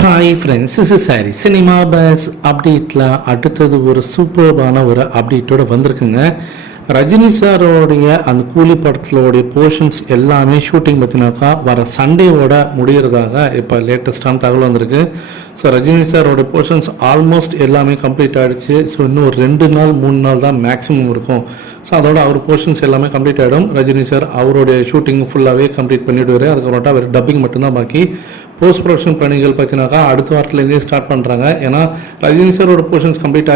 Hi friends, இஸ் சாரி cinema பேஸ் அப்டேட்டில் அடுத்தது ஒரு சூப்பர்பான ஒரு அப்டேட்டோட வந்திருக்குங்க. ரஜினி சாரோடைய அந்த கூலி படத்திலோடைய போர்ஷன்ஸ் எல்லாமே ஷூட்டிங் பார்த்தினாக்கா வர சண்டேவோட முடிகிறதாக இப்போ லேட்டஸ்டான தகவல் வந்திருக்கு. ஸோ ரஜினி சாரோடைய போர்ஷன்ஸ் ஆல்மோஸ்ட் எல்லாமே கம்ப்ளீட் ஆகிடுச்சு. ஸோ இன்னும் ஒரு 2 நாள் 3 நாள் தான் மேக்ஸிமம் இருக்கும். ஸோ அதோட அவர் போர்ஷன்ஸ் எல்லாமே கம்ப்ளீட் ஆகிடும். ரஜினி சார் அவருடைய ஷூட்டிங் ஃபுல்லாகவே கம்ப்ளீட் பண்ணிவிடுவார். அதுக்கப்புறமா அவர் டப்பிங் மட்டும்தான் பாக்கி. போஸ்ட் ப்ரொடக்ஷன் பணிகள் பார்த்தினாக்கா அடுத்த வாரத்துலேருந்தே ஸ்டார்ட் பண்ணுறாங்க. ஏன்னா ரஜினி சாரோட போர்ஷன்ஸ் கம்ப்ளீட்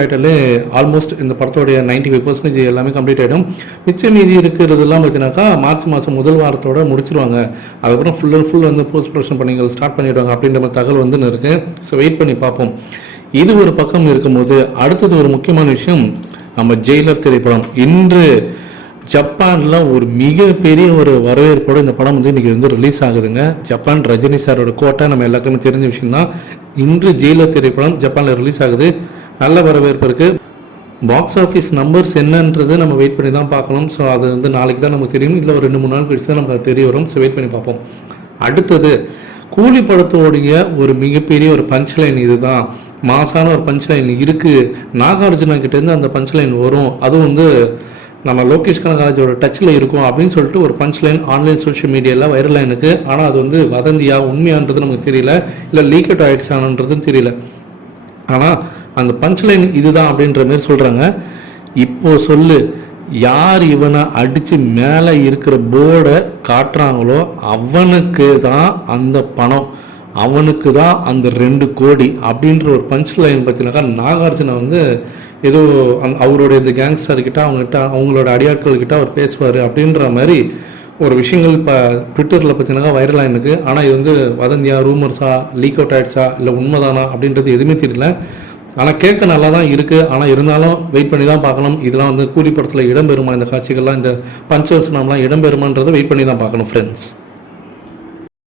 ஆகிட்டாலே ஆல்மோஸ்ட் இந்த படத்தோடைய 95% எல்லாமே கம்ப்ளீட் ஆகிடும். மிச்ச மீதி இருக்கிறதுலாம் பார்த்தினாக்கா மார்ச் மாதம் முதல் வாரத்தோட முடிச்சிருவாங்க. அதுக்கப்புறம் ஃபுல் அண்ட் ஃபுல் வந்து போஸ்ட் ப்ரொடக்ஷன் பணிகள் ஸ்டார்ட் பண்ணிவிடுவாங்க அப்படின்ற மாதிரி தகவல் வந்து இருக்குது. ஸோ வெயிட் பண்ணி பார்ப்போம். இது ஒரு பக்கம் இருக்கும்போது அடுத்தது ஒரு முக்கியமான விஷயம், நம்ம ஜெயிலர் திரைப்படம் இன்று ஜப்பானில் ஒரு மிகப்பெரிய ஒரு வரவேற்போடு இந்த படம் வந்து இன்றைக்கி வந்து ரிலீஸ் ஆகுதுங்க. ஜப்பான் ரஜினி சாரோட கோட்டை நம்ம எல்லாருக்குமே தெரிஞ்ச விஷயம்தான். இன்று ஜெயிலர் திரைப்படம் ஜப்பானில் ரிலீஸ் ஆகுது. நல்ல வரவேற்பு இருக்குது. பாக்ஸ் ஆஃபீஸ் நம்பர்ஸ் என்னன்றது நம்ம வெயிட் பண்ணி தான் பார்க்கணும். ஸோ அது வந்து நாளைக்கு தான் நமக்கு தெரியும், இல்லை ஒரு 2-3 நாள் கழிச்சு தான் நமக்கு தெரிய வரும். ஸோ வெயிட் பண்ணி பார்ப்போம். அடுத்தது கூலி படத்தோடைய ஒரு மிகப்பெரிய ஒரு பஞ்ச் லைன் இதுதான். மாசான ஒரு பஞ்ச் லைன் இருக்குது. நாகார்ஜுனா கிட்டேருந்து அந்த பஞ்ச் லைன் வரும். அதுவும் வந்து நம்ம லோகேஷ் கனகராஜோட டச்சில் இருக்கும் அப்படின்னு சொல்லிட்டு ஒரு பஞ்ச் லைன் ஆன்லைன் சோஷியல் மீடியாவில் வைரல் ஆயிருக்கு. ஆனால் அது வந்து வதந்தியா உண்மையான்றது நமக்கு தெரியல, இல்லை லீக்கட் ஆகிடுச்சானன்றதும் தெரியல. ஆனால் அந்த பஞ்ச் லைன் இதுதான் அப்படின்ற மாதிரி சொல்கிறாங்க. இப்போ சொல்லு, யார் இவனை அடித்து மேலே இருக்கிற போர்டை காட்டுறாங்களோ அவனுக்கு தான் அந்த பணம், அவனுக்கு தான் அந்த 2 கோடி அப்படின்ற ஒரு பஞ்ச் லைன் பார்த்தீங்கன்னாக்கா நாகார்ஜுனா வந்து ஏதோ அவருடைய இந்த கேங்ஸ்டர்கிட்ட அவங்களோட அடியாட்கள்கிட்ட அவர் பேசுவார் அப்படின்ற மாதிரி ஒரு விஷயங்கள் இப்போ ட்விட்டரில் பார்த்தீங்கன்னா வைரல் ஆகிருக்கு. ஆனால் இது வந்து வதந்தியா, ரூமர்ஸா, லீக் அவுட் ஆகிடுச்சா, இல்லை உண்மைதானா அப்படின்றது எதுவுமே தெரியல. ஆனால் கேட்க நல்லா தான் இருக்குது. ஆனால் இருந்தாலும் வெயிட் பண்ணி தான் பார்க்கணும். இதெல்லாம் வந்து கூலி படத்தில் இடம்பெறுமா, இந்த காட்சிகள்லாம், இந்த பஞ்சவசனம்லாம் இடம்பெறுமான்றதை வெயிட் பண்ணி தான் பார்க்கணும் ஃப்ரெண்ட்ஸ்.